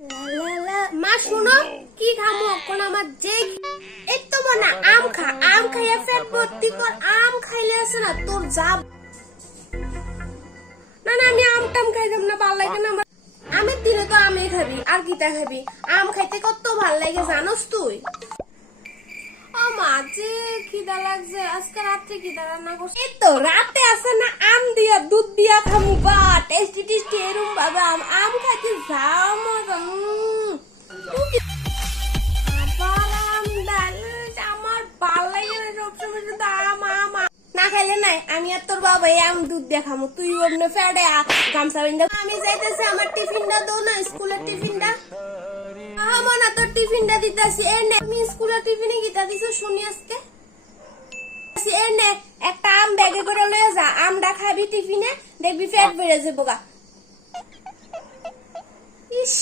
মা, শুনো, কি খামো? এখন আমার যে এই তো না আম খা, আম খাইয়া পেট ভর্তি কর, আম খাইলে আছে না, তোর যা না না, আমি আম টাম খাইতাম না, ভালো লাগে আমার। আমের দিনে তো আমে খাবি, আর কিতা খাবি। আম খাইতে কত ভালো লাগে, জানোস তুই? ও মা, যে খিদা লাগছে, আজকে রাত্রে খিদা রান্না করছি। এই তো, রাতে আছে না, আম দিয়া, দুধ দিয়া খামু বা টেস্টি টেস্টি এরম বাবা আম সবসময় এ নে একটা আম ব্যাগে যা, আমটা খাবি টিফিনে, দেখবি পেট বেড়ে যাব গা। ইস,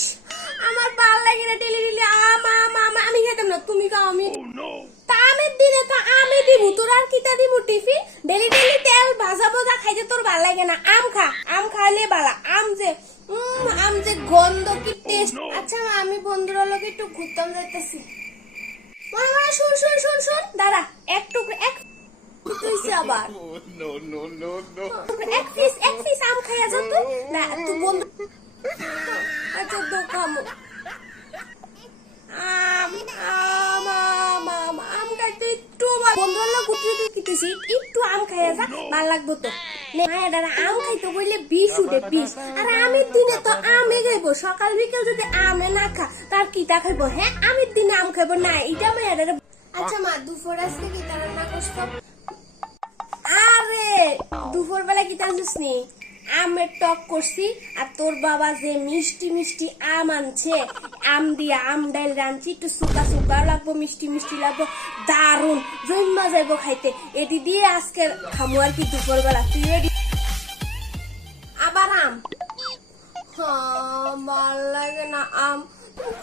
আমার ভালো লাগে না ডেলি আম আম আম খেতাম না, তুমি খাও, আমি আমের দিনে তো আমি দিব তোর আর কিতা দিব টিফিন? ডেলি ডেলি তেল ভাজা ভাজা খাইতে তোর ভালো লাগে না। আম খা আম খাইলে বালা। আম যে উম, আম যে গন্ধ কি টেস্ট আচ্ছা আমি বন্ধুরা লোক একটু ঘুরতাম যাইতেছি। মনে মনে শুন শুন শুন শুন। দাঁড়া এক তুইছে আবার। No, no, no, no. এক পিস এক পিস আম খাইয়া যা তো। না তুই বন্ধু আচ্ছা দো আম আম আম। লোক উঠে কিতেছি একটু আম খাইয়া যা ভালো লাগবো তো। নে আম খাইতে বললে বিষ উঠে, বিষ। আর আমের দিনে তো আমে খাইবো। সকাল বিকেল যদি আমে না খা তার খাইবো হ্যাঁ আমের দিনে আম খাইবো না এটা আচ্ছা মা দুপুর আজকে কিতা রান্না করছ আরে দুপুর বেলা কি টানছিস নি? আমের টক করছি আর তোর বাবা যে মিষ্টি মিষ্টি আম আনছে আম দিয়ে আম ডাল রাঁধছি একটু সুকা সুকা লাগবো মিষ্টি মিষ্টি লাগবো দারুণ জন্মা যাইবো খাইতে। এটি দিয়ে আজকে খামু আর কি দুপুর বেলা তুই রেডি আবার আম? হ্যাঁ, ভালো লাগে না আম।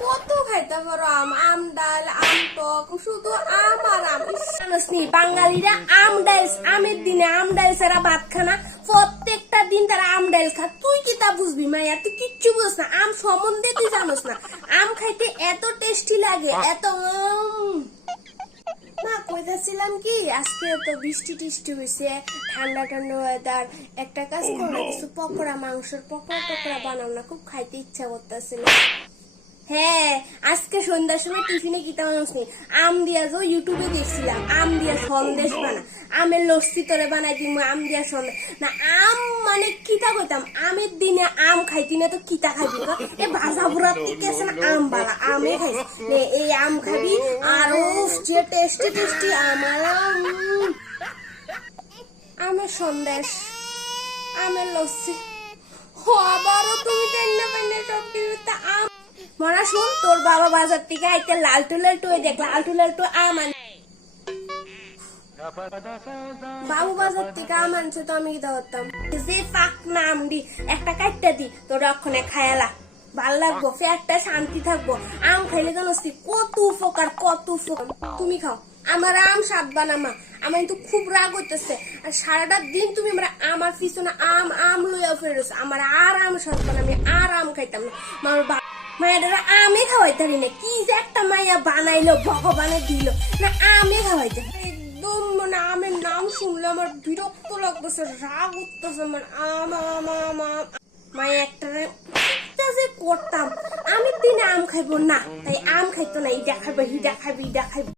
কত খাইতে পারো আম? আম ডাল আম টক শুধু আম আর আম। বাঙালিরা আম ডাল আমের দিনে আম ডাল ছাড়া ভাত খানা দিন তারা আম ডাল খা। তুই কি তা বুঝবি মাইয়া? তুই কিচ্ছু বুঝ না। আম সম্বন্ধে তুই জানোস না। আম খাইতে এত টেস্টি লাগে এত। মা কইতাছিলাম কি আজকে তো বৃষ্টি টিষ্টি হয়েছে ঠান্ডা ঠান্ডা ওয়েদার একটা কাজ করো কিছু পকোড়া মাংসের পকোড়া টকোড়া বানাও না। খুব খাইতে ইচ্ছা করতেছিল হ্যাঁ আজকে সন্ধ্যার সময় টিফিনে কিতা বানাসনি আম দিয়া যে ইউটিউবে দেখছিলাম আম দিয়া সন্দেশ বানা আমের লস্যি তোরে বানাই দিম আম দিয়া সন্দেশ। না আম মানে কিতা কইতাম আমের দিনে আম খাইতি না তো কিতা খাইবি গো? এ ভাজা বুড়া থেকে আছে আম বালা আমে খাইছি। এই আম খাবি আর উফ যে টেস্টি টেস্টি উম, আমের সন্দেশ আমের লস্যি। ও আবারও তুমি টেন্না পেন্না সব কিছুতে আম মরা শুন, তোর বাবা বাজার থেকে আইতে লাল টু লাল টু দেখ, লাল টু লাল টু আম আন। বাবু বাজার থেকে আম আনছে তো আমি কি করতাম। যে পাক না আমডি একটা কাটটা দি, তোর রক্ষণে খায়ালা ভালো লাগবো ফ্যাটটা শান্তি থাকব। আম খাইলে কেন কত উপকার কত উপকার। তুমি খাও। আমার আম স্বাদ বানামা আমার কিন্তু খুব রাগ হইতেছে। আর সারাটা দিন তুমি আমার আমার পিছনে আম আম লইয়া ফেরোস। আমার আর আম স্বাদ বানামি আর আম খাইতাম না। আমার মায়েরা আমে খাওয়াইতারি না। কি যে একটা মায়া বানাইলো, ভগবানে দিল। না, আমে খাওয়াইতে একদম মানে আমের নাম শুনলে আমার বিরক্ত লাগতেছে, রাগ উঠতেছে মানে আম আম আম আম। মায়ে একটা যে করতাম, আমি দিনে আম খাইবো না। তাই আম খাইতো না ইটা খাইবো হিটা খাইবো খাইবো।